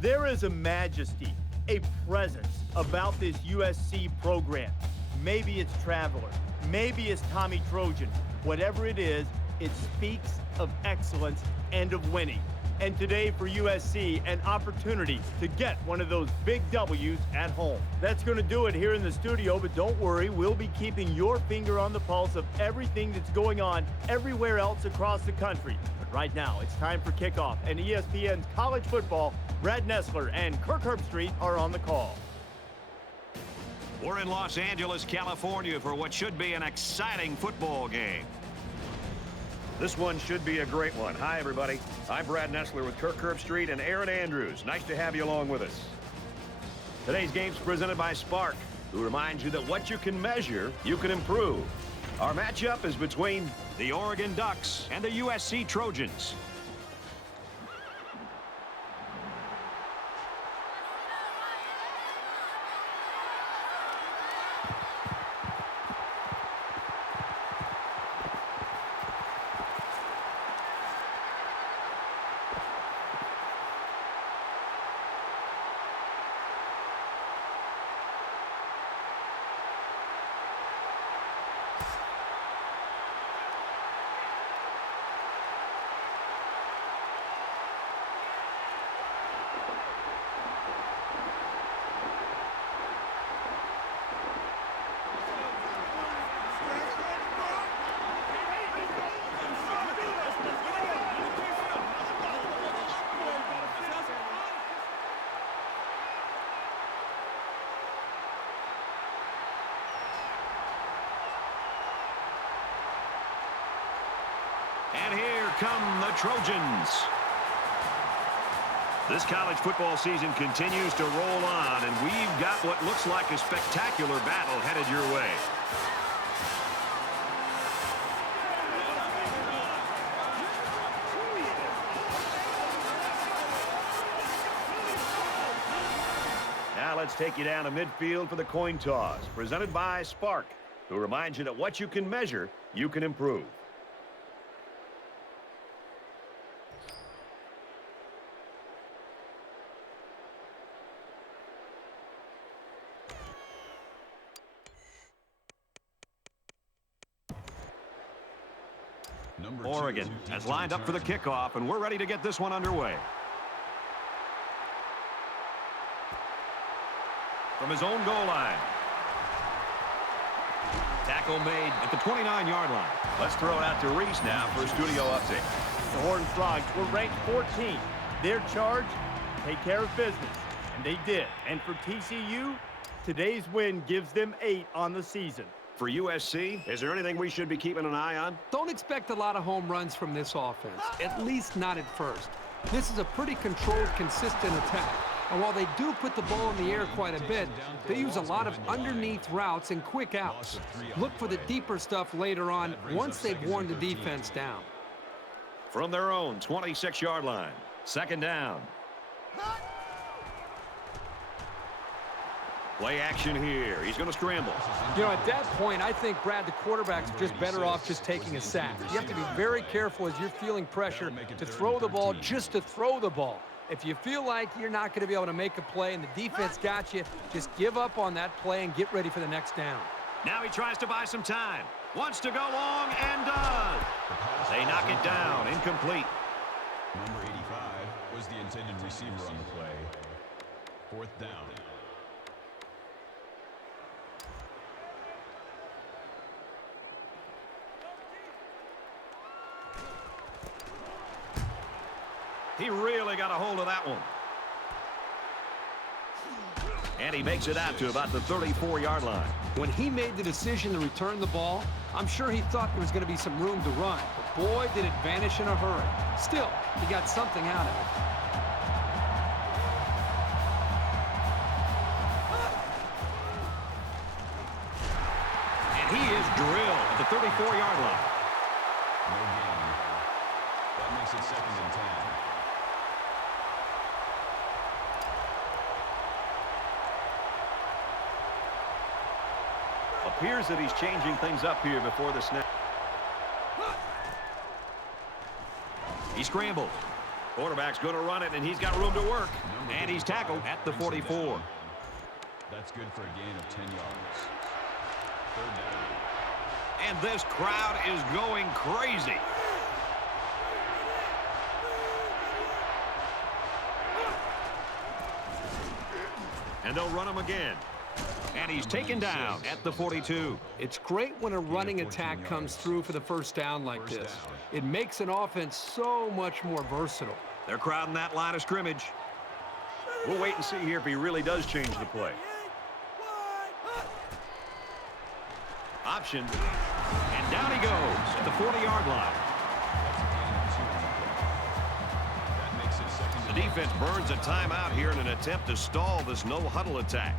There is a majesty, a presence about this USC program. Maybe it's Traveler, maybe it's Tommy Trojan. Whatever it is, it speaks of excellence and of winning. And today for USC, an opportunity to get one of those big W's at home. That's going to do it here in the studio, but don't worry, we'll be keeping your finger on the pulse of everything that's going on everywhere else across the country. But right now, it's time for kickoff, and ESPN's college football, Brad Nessler and Kirk Herbstreit are on the call. We're in Los Angeles, California for what should be an exciting football game. This one should be a great one. Hi, everybody. I'm Brad Nessler with Kirk Herbstreit and Aaron Andrews. Nice to have you along with us. Today's game's presented by Spark, who reminds you that what you can measure, you can improve. Our matchup is between the Oregon Ducks and the USC Trojans. And here come the Trojans. This college football season continues to roll on, and we've got what looks like a spectacular battle headed your way. Now let's take you down to midfield for the coin toss, presented by Spark, who reminds you that what you can measure, you can improve. Oregon has lined up for the kickoff, and we're ready to get this one underway. From his own goal line. Tackle made at the 29-yard line. Let's throw it out to Reese now for a studio update. The Horned Frogs were ranked 14th. Their charge, take care of business. And they did. And for TCU, today's win gives them 8 on the season. For USC, is there anything we should be keeping an eye on? Don't expect a lot of home runs from this offense, at least not at first. This is a pretty controlled, consistent attack. And while they do put the ball in the air quite a bit, they use a lot of underneath routes and quick outs. Look for the deeper stuff later on once they've worn the defense down. From their own 26-yard line, second down. Play action here. He's going to scramble. You know, at that point, I think, Brad, the quarterback's just better off just taking a sack. You have to be very careful as you're feeling pressure to throw the ball just to throw the ball. If you feel like you're not going to be able to make a play and the defense got you, just give up on that play and get ready for the next down. Now he tries to buy some time. Wants to go long and does. They knock it down. Incomplete. Number 85 was the intended receiver on the play. Fourth down. He really got a hold of that one. And he makes it out to about the 34-yard line. When he made the decision to return the ball, I'm sure he thought there was going to be some room to run. But boy, did it vanish in a hurry. Still, he got something out of it. And he is drilled at the 34-yard line. No gain. That makes it second and 10. Appears that he's changing things up here before the snap. He scrambled. Quarterback's going to run it, and he's got room to work. And he's tackled at the 44. That's good for a gain of 10 yards. Third down. And this crowd is going crazy. And they'll run him again. And he's taken down at the 42. It's great when a running attack comes through for the first down like this. It makes an offense so much more versatile. They're crowding that line of scrimmage. We'll wait and see here if he really does change the play. Option. And down he goes at the 40-yard line. The defense burns a timeout here in an attempt to stall this no-huddle attack.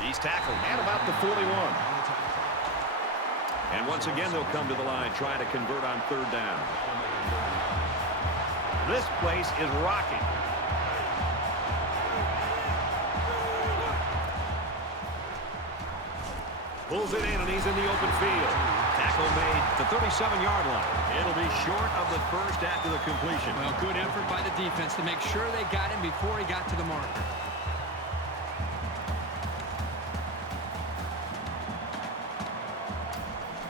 He's tackled at about the 41. And once again, they'll come to the line trying to convert on third down. This place is rocking. Pulls it in, and he's in the open field. Tackle made the 37-yard line. It'll be short of the first after the completion. Well, good effort by the defense to make sure they got him before he got to the marker.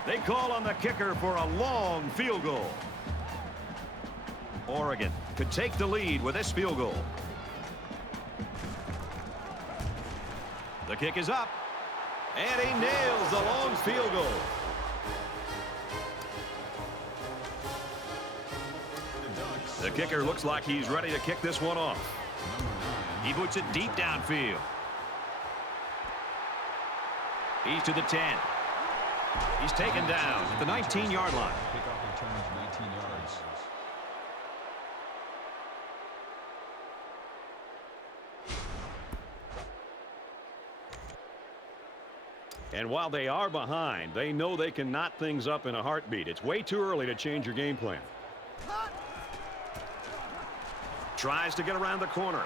They call on the kicker for a long field goal. Oregon could take the lead with this field goal. The kick is up. And he nails the long field goal. The kicker looks like he's ready to kick this one off. He boots it deep downfield. He's to the 10. He's taken down at the 19-yard line. Kickoff returns 19 yards. And while they are behind, they know they can knot things up in a heartbeat. It's way too early to change your game plan. Tries to get around the corner.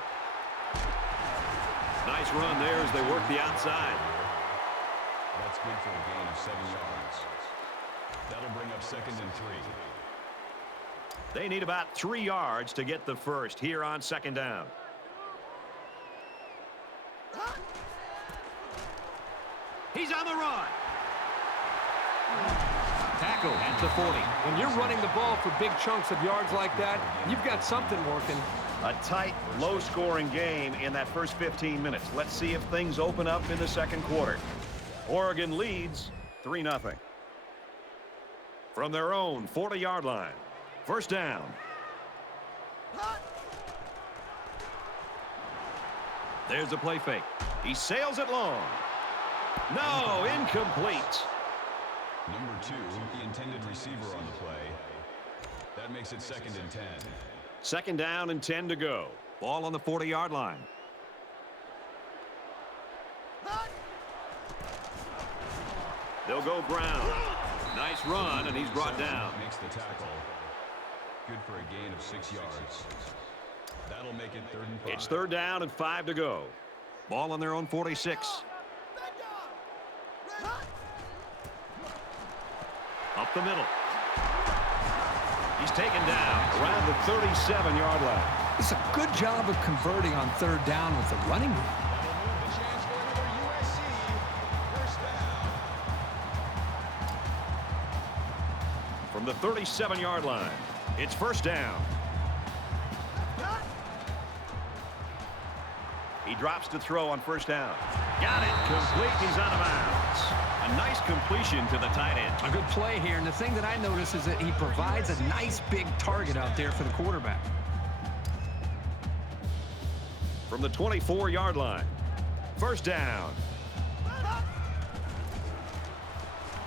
Nice run there as they work the outside. That's good for a gain of 7 yards. That'll bring up 2nd and 3. They need about 3 yards to get the first here on 2nd down. He's on the run. Tackle at the 40. When you're running the ball for big chunks of yards like that, you've got something working. A tight, low-scoring game in that first 15 minutes. Let's see if things open up in the second quarter. Oregon leads 3-0. From their own 40-yard line. First down. There's the play fake. He sails it long. No, incomplete. Number 2, the intended receiver on the play. That makes it 2nd and 10. 2nd down and 10 to go. Ball on the 40-yard line. They'll go ground. Nice run, and he's brought down. Makes the tackle. Good for a gain of 6 yards. That'll make it 3rd and 5. It's 3rd down and 5 to go. Ball on their own 46. Up the middle. He's taken down Around the 37-yard line. It's a good job of converting on 3rd down with the running game. The chance for another USC first down. from the 37-yard line. It's first down. He drops to throw on first down. Got it. Complete. He's out of bounds. A nice completion to the tight end. A good play here, and the thing that I notice is that he provides a nice big target out there for the quarterback. From the 24-yard line. First down.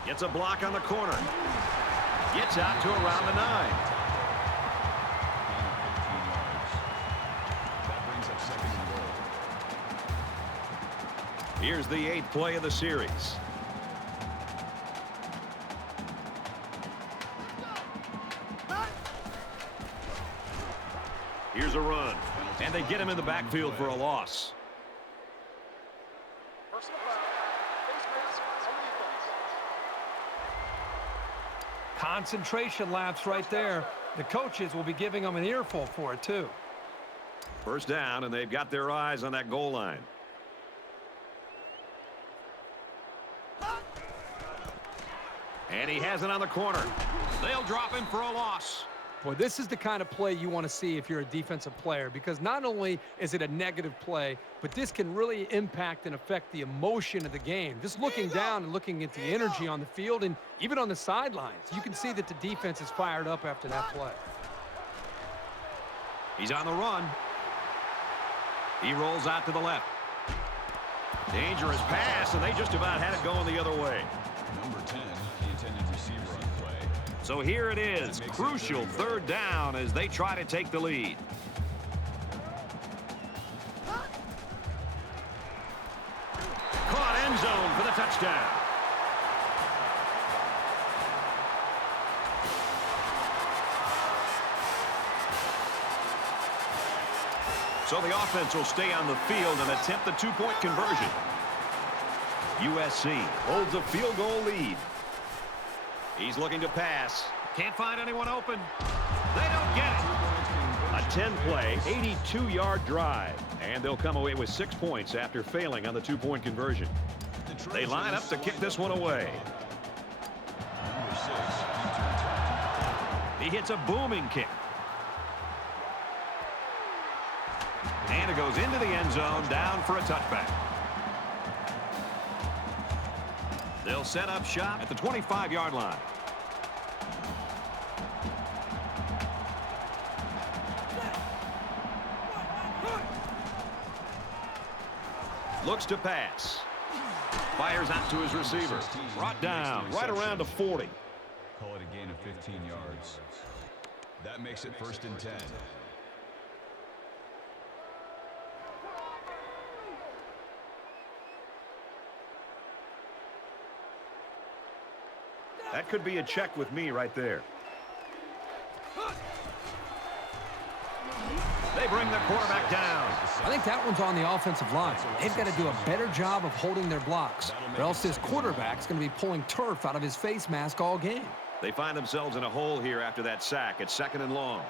Gets a block on the corner. Gets out to around the 9. Here's the 8th play of the series. Here's a run. And they get him in the backfield for a loss. Concentration lapse right there. The coaches will be giving them an earful for it, too. First down, and they've got their eyes on that goal line. And he has it on the corner. They'll drop him for a loss. Boy, this is the kind of play you want to see if you're a defensive player, because not only is it a negative play, but this can really impact and affect the emotion of the game. Just looking down and looking at the energy on the field and even on the sidelines, you can see that the defense is fired up after that play. He's on the run. He rolls out to the left. Dangerous pass, and they just about had it going the other way. Number 10, the intended receiver on the play. So here it is, crucial third down as they try to take the lead. Caught end zone for the touchdown. So the offense will stay on the field and attempt the two-point conversion. USC holds a field goal lead. He's looking to pass. Can't find anyone open. They don't get it. A 10-play, 82-yard drive. And they'll come away with 6 points after failing on the two-point conversion. They line up to kick this one away. Number 6, He hits a booming kick. And it goes into the end zone, down for a touchback. They'll set up shop at the 25-yard line. Looks to pass. Fires out to his receiver. Brought down right around the 40. Call it a gain of 15 yards. That makes it 1st and 10. That could be a check with me right there. They bring the quarterback down. I think that one's on the offensive line. They've got to do a better job of holding their blocks, or else this quarterback's going to be pulling turf out of his face mask all game. They find themselves in a hole here after that sack. It's 2nd and long.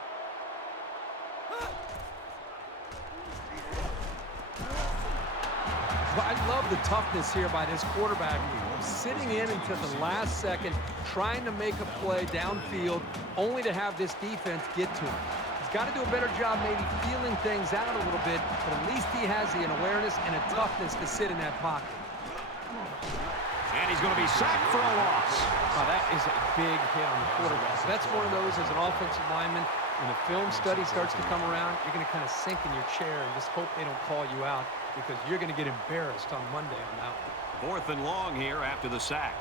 Well, I love the toughness here by this quarterback, sitting in until the last second, trying to make a play downfield, only to have this defense get to him. He's got to do a better job maybe feeling things out a little bit, but at least he has an awareness and a toughness to sit in that pocket. And he's going to be sacked for a loss. Oh, that is a big hit on the quarterback. That's one of those as an offensive lineman. When the film study starts to come around, you're going to kind of sink in your chair and just hope they don't call you out, because you're going to get embarrassed on Monday on that one. 4th and long here after the sack.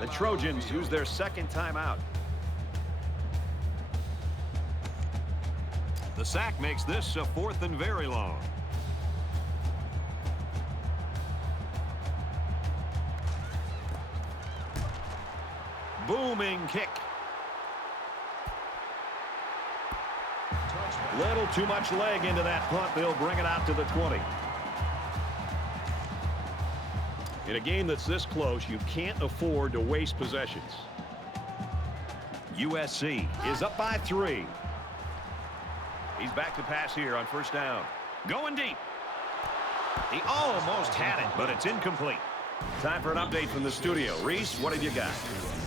The Trojans use their 2nd timeout. The sack makes this a 4th and very long. Booming kick. Little too much leg into that punt. They'll bring it out to the 20. In a game that's this close, you can't afford to waste possessions. USC is up by 3. He's back to pass here on 1st down. Going deep. He almost had it, but it's incomplete. Time for an update from the studio. Reese, what have you got?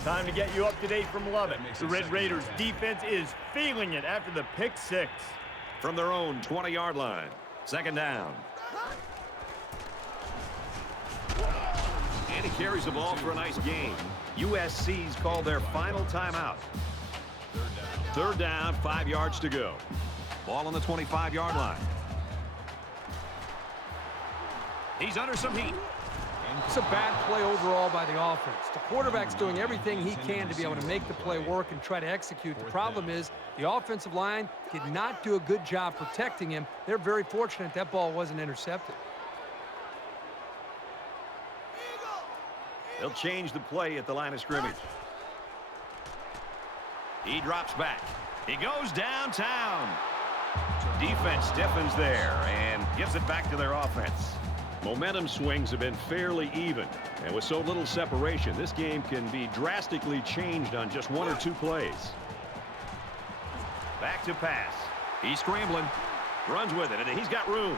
Time to get you up to date from Lubbock. The Red Raiders defense is feeling it after the pick 6. From their own 20-yard line. 2nd down. And he carries the ball for a nice gain. USC's called their final timeout. 3rd down, 5 yards to go. Ball on the 25-yard line. He's under some heat. It's a bad play overall by the offense. The quarterback's doing everything he can to be able to make the play work and try to execute. The problem is the offensive line did not do a good job protecting him. They're very fortunate that ball wasn't intercepted. They'll change the play at the line of scrimmage. He drops back. He goes downtown. Defense stiffens there and gives it back to their offense. Momentum swings have been fairly even. And with so little separation, this game can be drastically changed on just one or two plays. Back to pass. He's scrambling. Runs with it, and he's got room.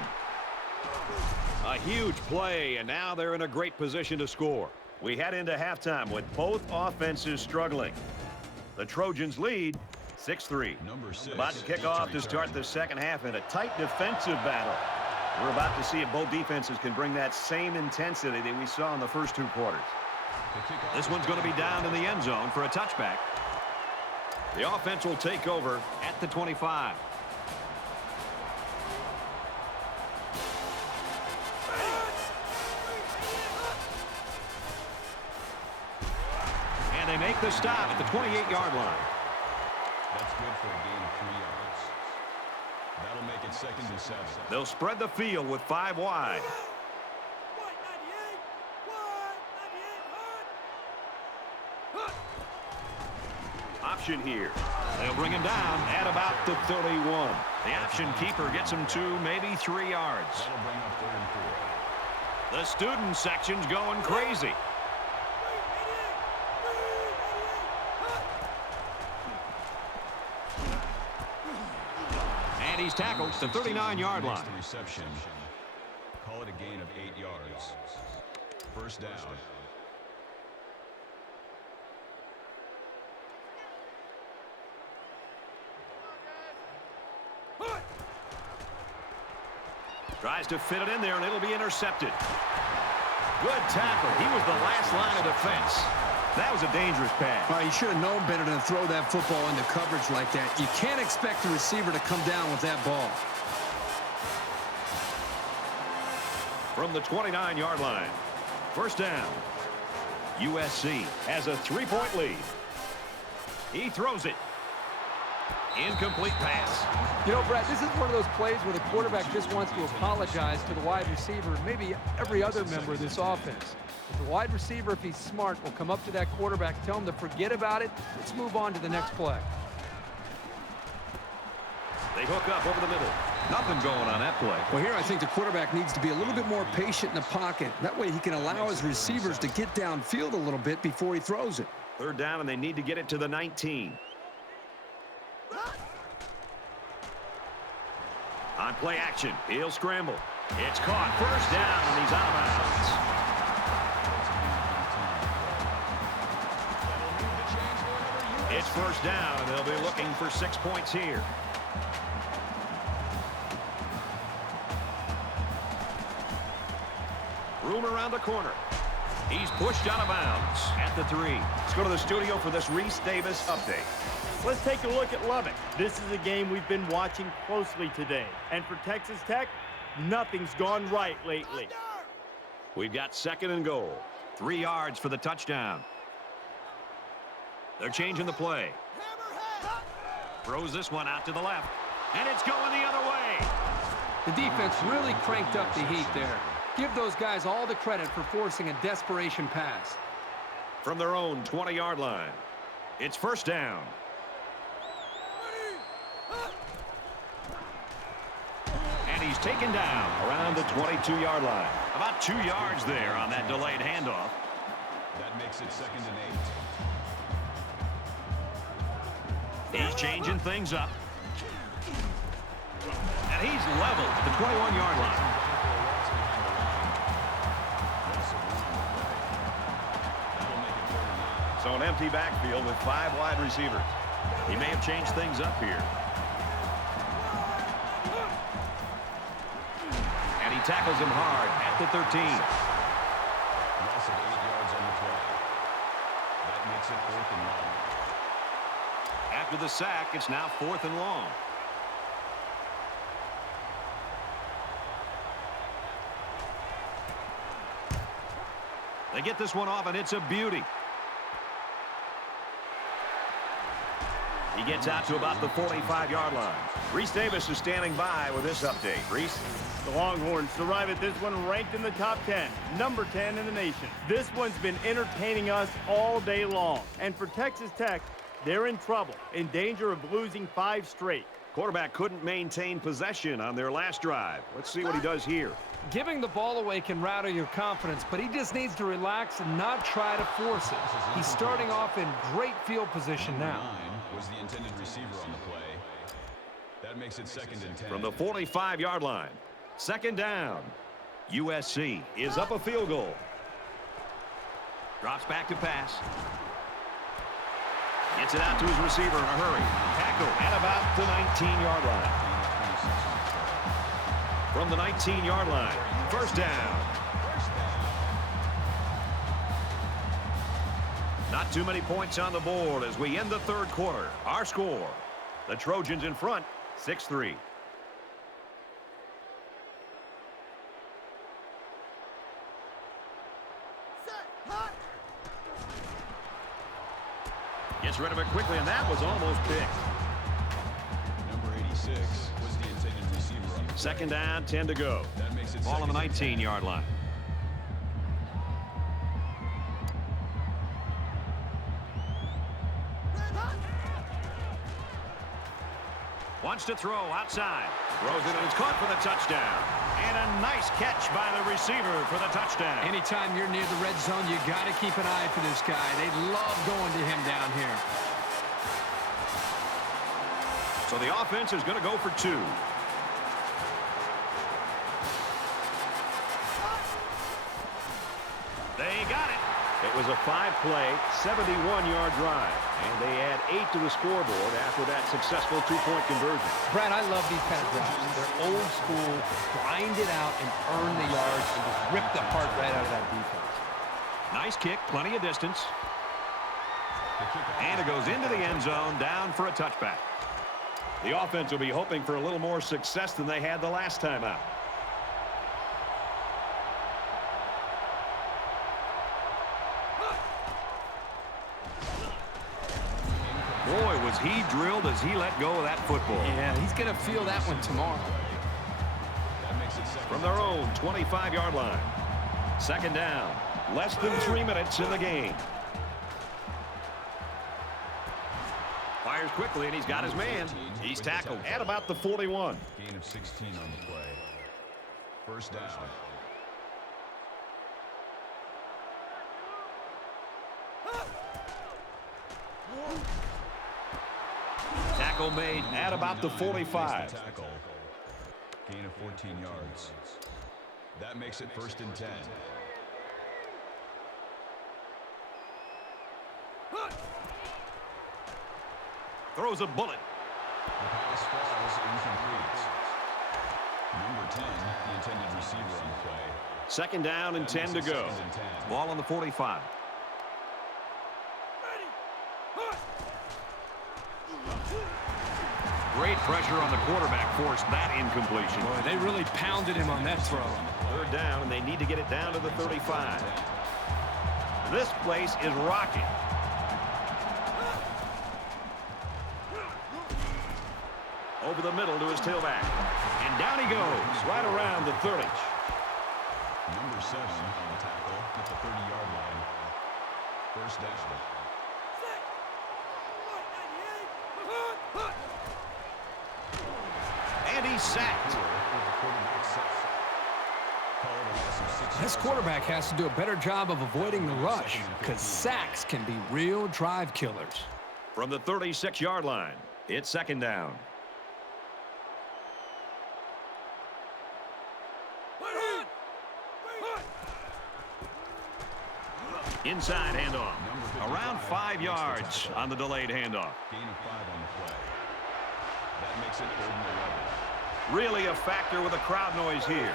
A huge play, and now they're in a great position to score. We head into halftime with both offenses struggling. The Trojans lead 6-3. About to kick off to start the second half in a tight defensive battle. We're about to see if both defenses can bring that same intensity that we saw in the first two quarters. This one's going to be down in the end zone for a touchback. The offense will take over at the 25. And they make the stop at the 28-yard line. That's good for a gain of 3 yards. That'll make it 2nd and 7. They'll spread the field with 5 wide. Option here. They'll bring him down at about the 31. The option keeper gets him 2, maybe 3 yards. That'll bring up 3rd and 4. The student section's going crazy. And he's tackled at the 39-yard line. Reception. Call it a gain of 8 yards. First down. Tries to fit it in there, and it'll be intercepted. Good tackle. He was the last line of defense. That was a dangerous pass. Well, you should have known better than to throw that football into coverage like that. You can't expect the receiver to come down with that ball. From the 29-yard line, first down. USC has a 3-point lead. He throws it. Incomplete pass. You know, Brad, this is one of those plays where the quarterback just wants to apologize to the wide receiver and maybe every other member of this offense. But the wide receiver, if he's smart, will come up to that quarterback, tell him to forget about it. Let's move on to the next play. They hook up over the middle. Nothing going on that play. Well, here I think the quarterback needs to be a little bit more patient in the pocket. That way he can allow his receivers to get downfield a little bit before he throws it. 3rd down, and they need to get it to the 19. On play action, he'll scramble. It's caught. First down, and he's out of bounds. It's first down, and they'll be looking for 6 points here. Room around the corner. He's pushed out of bounds at the 3. Let's go to the studio for this Reese Davis update. Let's take a look at Lubbock. This is a game we've been watching closely today. And for Texas Tech, nothing's gone right lately. We've got 2nd and goal. 3 yards for the touchdown. They're changing the play. Throws this one out to the left. And it's going the other way. The defense really cranked up the heat there. Give those guys all the credit for forcing a desperation pass. From their own 20-yard line, it's first down. And he's taken down around the 22-yard line. About 2 yards there on that delayed handoff. That makes it 2nd and 8. He's changing things up. And he's leveled at the 21-yard line. So an empty backfield with 5 wide receivers. He may have changed things up here. And he tackles him hard at the 13. Loss of 8 yards on the play. That makes it 4th and long. After the sack, it's now 4th and long. They get this one off, and it's a beauty. He gets out to about the 45-yard line. Reese Davis is standing by with this update. Reese? The Longhorns arrive at this one ranked in the top 10, number 10 in the nation. This one's been entertaining us all day long. And for Texas Tech, they're in trouble, in danger of losing 5 straight. Quarterback couldn't maintain possession on their last drive. Let's see what he does here. Giving the ball away can rattle your confidence, but he just needs to relax and not try to force it. He's starting off in great field position now. 9 was the intended receiver on the play. That makes it 2nd and 10. From the 45-yard line, 2nd down. USC is up a field goal. Drops back to pass. Gets it out to his receiver in a hurry. Tackle at about the 19-yard line. From the 19-yard line, 1st down. Not too many points on the board as we end the 3rd quarter. Our score, the Trojans in front, 6-3. Gets rid of it quickly, and that was almost picked. Number 86 was the intended receiver on the play. 2nd down, 10 to go. That makes it Ball on the 2nd and 10. 19-yard line. Wants to throw outside. Throws it, and it's caught for the touchdown. And a nice catch by the receiver for the touchdown. Anytime you're near the red zone, you got to keep an eye for this guy. They love going to him down here. So the offense is going to go for 2. They got it. It was a 5-play, 71-yard drive. And they add 8 to the scoreboard after that successful 2-point conversion. Brad, I love these kind of drives. They're old school, grind it out and earn the yards and just rip the heart right out of that defense. Nice kick, plenty of distance. And it goes into the end zone, down for a touchback. The offense will be hoping for a little more success than they had the last time out. Boy, was he drilled as he let go of that football. Yeah, he's going to feel that one tomorrow. That makes it 2nd. From their own 25-yard line. 2nd down. Less than 3 minutes in the game. Fires quickly, and he's got his man. He's tackled at about the 41. Gain of 16 on the play. 1st down. Tackle made at about the 45. Tackle. Gain of 14 yards. That makes it 1st and 10. Throws a bullet. The pass falls incomplete. Number 10, the intended receiver on the play. 2nd down and 10 to go. 2nd and 10. Ball on the 45. Great pressure on the quarterback forced that incompletion. Boy, they really pounded him on that throw. 3rd down, and they need to get it down to the 35. This place is rocking. Over the middle to his tailback. And down he goes, right around the 30. Number 7 on the tackle at the 30-yard line. 1st down. And he's sacked. This quarterback has to do a better job of avoiding the rush because sacks can be real drive killers. From the 36-yard line, it's 2nd down. Inside handoff. Around 5 yards on the delayed handoff. Gain of 5 on the play. That makes it 3rd and 11. Really a factor with the crowd noise here.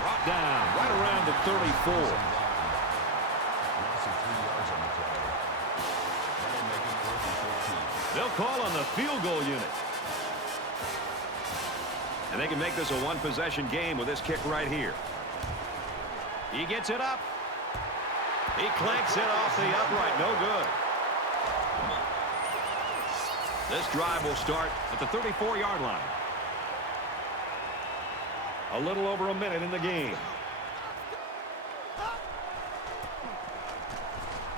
Brought down right around the 34. Loss of 3 yards on the play. That'll make it 4th and 14. They'll call on the field goal unit. And they can make this a one-possession game with this kick right here. He gets it up. He clanks it off the upright. No good. This drive will start at the 34-yard line. A little over a minute in the game.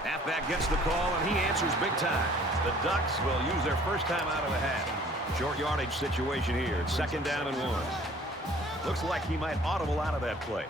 Halfback gets the call, and he answers big time. The Ducks will use their first time out of the half. Short yardage situation here. It's 2nd down and 1. Looks like he might audible out of that play.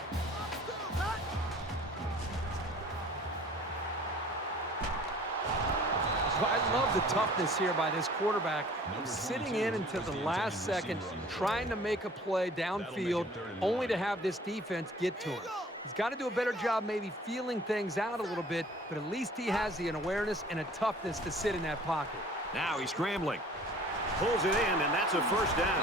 I love the toughness here by this quarterback, sitting in until the last second, trying to make a play downfield, only to have this defense get to him. He's got to do a better job maybe feeling things out a little bit, but at least he has the awareness and a toughness to sit in that pocket. Now he's scrambling. Pulls it in, and that's a 1st down.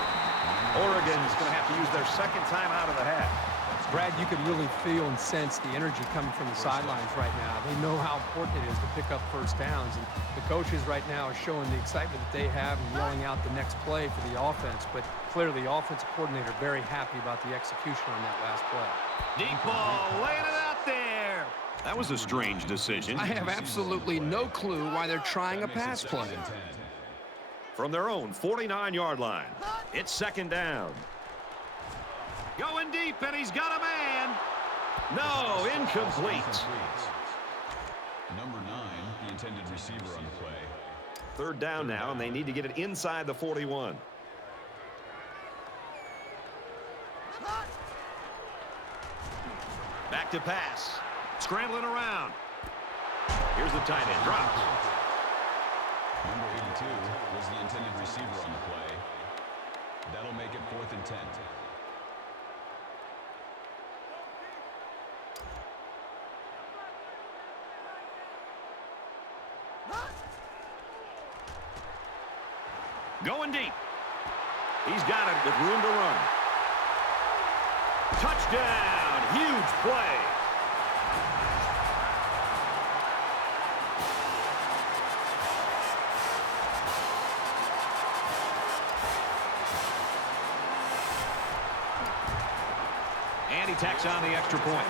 Oregon's going to have to use their 2nd time out of the half. Brad, you can really feel and sense the energy coming from the sidelines right now. They know how important it is to pick up 1st downs, and the coaches right now are showing the excitement that they have and yelling out the next play for the offense. But clearly, the offensive coordinator very happy about the execution on that last play. Deep ball, laying it out there. That was a strange decision. I have absolutely no clue why they're trying a pass play. From their own 49-yard line, it's 2nd down. Going deep, and he's got a man. No, incomplete. Number 9, the intended receiver on the play. 3rd down now, and they need to get it inside the 41. Back to pass. Scrambling around. Here's the tight end. Dropped. Number 82 was the intended receiver on the play. That'll make it 4th and 10. Going deep. He's got it with room to run. Touchdown. Huge play. And he tacks on the extra point.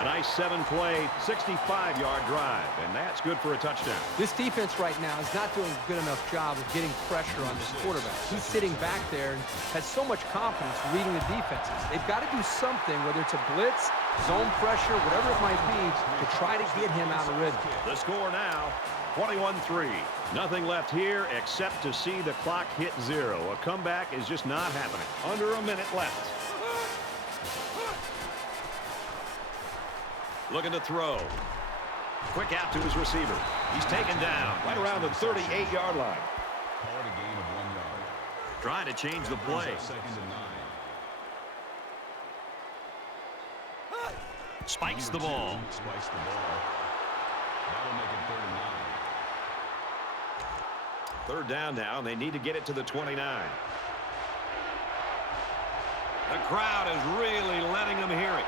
A nice 7-play, 65-yard drive, and that's good for a touchdown. This defense right now is not doing a good enough job of getting pressure on this quarterback. He's sitting back there and has so much confidence reading the defenses. They've got to do something, whether it's a blitz, zone pressure, whatever it might be, to try to get him out of rhythm. The score now, 21-3. Nothing left here except to see the clock hit 0. A comeback is just not happening. Under a minute left. Looking to throw. Quick out to his receiver. He's taken down right around the 38-yard line. Call it a gain of 1 yard. Trying to change the play. 2nd and 9. Spikes the ball. Spikes the ball. That'll make it 3rd and 9. 3rd down now, and they need to get it to the 29. The crowd is really letting them hear it.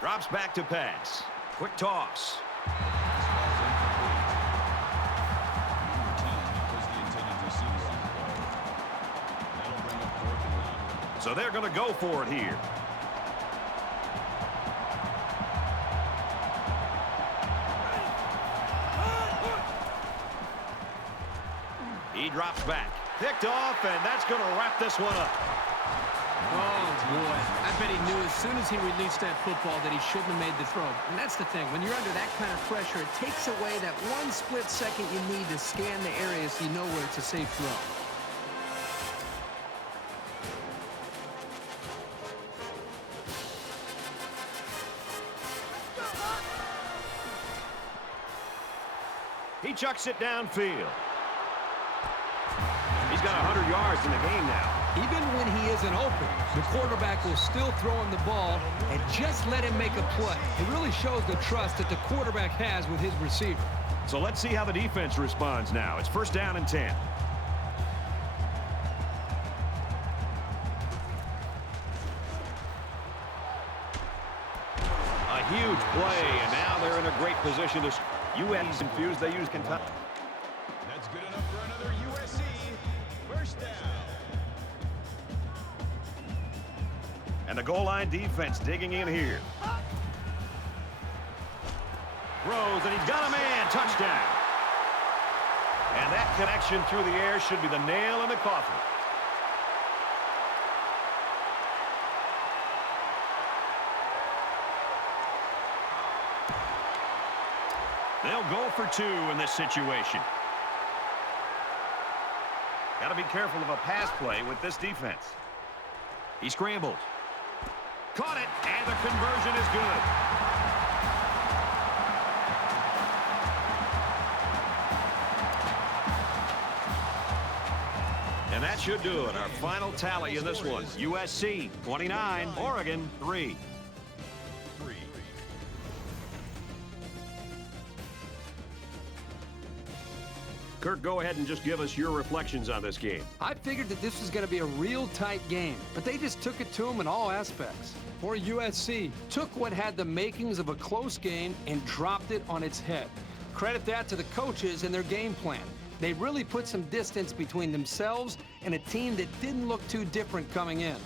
Drops back to pass. Quick toss. Number 10 was the intended receiver on the play. That'll bring up 4th and 9. So they're going to go for it here. He drops back. Picked off, and that's going to wrap this one up. Oh, boy. I bet he knew as soon as he released that football that he shouldn't have made the throw. And that's the thing. When you're under that kind of pressure, it takes away that 1 split second you need to scan the area so you know where it's a safe throw. He chucks it downfield. He's got 100 yards in the game now. Even when he isn't open, the quarterback will still throw him the ball and just let him make a play. It really shows the trust that the quarterback has with his receiver. So let's see how the defense responds now. It's 1st down and 10. A huge play, and now they're in a great position to... USC confused, they use Kentucky. That's good enough for another USC 1st down. And the goal line defense digging in here. Throws, and he's got a man. Touchdown. And that connection through the air should be the nail in the coffin. They'll go for 2 in this situation. Got to be careful of a pass play with this defense. He scrambles. Caught it, and the conversion is good. And that should do it. Our final tally in this one. USC 29, Oregon 3. Kirk, go ahead and just give us your reflections on this game. I figured that this was going to be a real tight game, but they just took it to them in all aspects. Or USC took what had the makings of a close game and dropped it on its head. Credit that to the coaches and their game plan. They really put some distance between themselves and a team that didn't look too different coming in.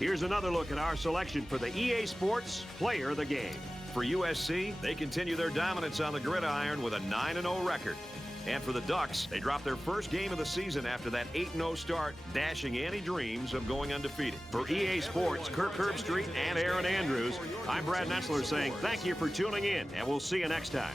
Here's another look at our selection for the EA Sports Player of the Game. For USC, they continue their dominance on the gridiron with a 9-0 record. And for the Ducks, they dropped their first game of the season after that 8-0 start, dashing any dreams of going undefeated. For EA Sports, Kirk Herbstreit and Aaron Andrews, I'm Brad Nessler saying thank you for tuning in, and we'll see you next time.